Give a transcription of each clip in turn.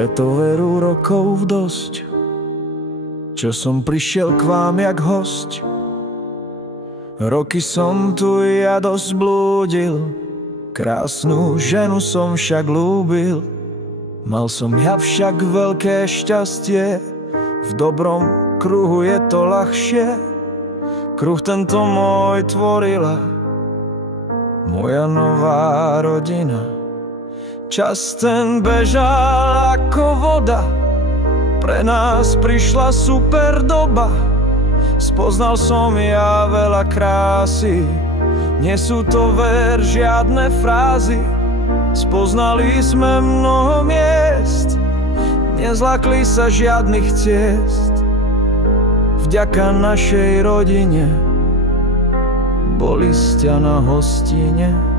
Je to veru rokov dosť, čo som prišiel k vám jak hosť. Roky som tu ja dosť blúdil, krásnu ženu som však ľúbil. Mal som ja však veľké šťastie, v dobrom kruhu je to ľahšie. Kruh tento môj tvorila moja nová rodina. Čas ten bežal ako voda, pre nás prišla super doba. Spoznal som ja veľa krásy, nie sú to žiadne frázy. Spoznali sme mnoho miest, nezlakli sa žiadnych ciest. Vďaka našej rodine boli ste na hostine.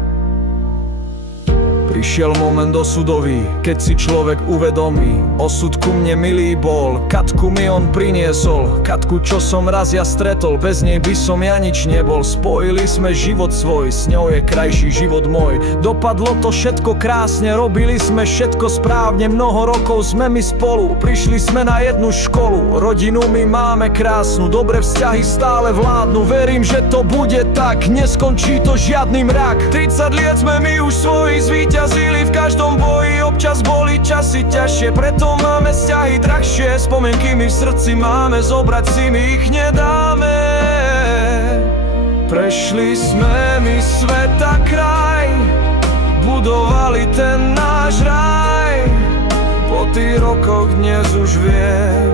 Prišiel moment osudový, keď si človek uvedomí, osud ku mne milý bol, Katku mi on priniesol. Katku, čo som raz ja stretol, bez nej by som ja nič nebol. Spojili sme život svoj, s ňou je krajší život môj. Dopadlo to všetko krásne, robili sme všetko správne. Mnoho rokov sme my spolu, prišli sme na jednu školu. Rodinu my máme krásnu, dobré vzťahy stále vládnu. Verím, že to bude tak, neskončí to žiadny mrak. 30 liet sme my už svoji zvíťazili v každom boji, občas boli časy ťažšie, preto máme vzťahy drahšie. Spomienky my v srdci máme, zobrať si my ich nedáme. Prešli sme my sveta kraj, budovali ten náš raj. Po tých rokoch dnes už viem,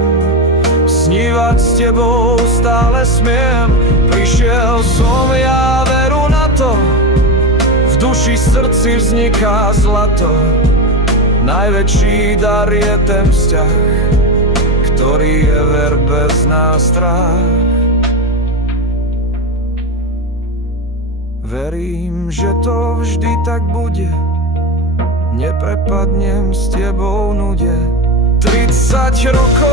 snívať s tebou stále smiem. Prišiel som ja, veru na to, v duši, srdci vzniká zlato. Najväčší dar je ten vzťah, ktorý je ver bez nástrah. Verím, že to vždy tak bude, neprepadnem s tebou nude. 30 rokov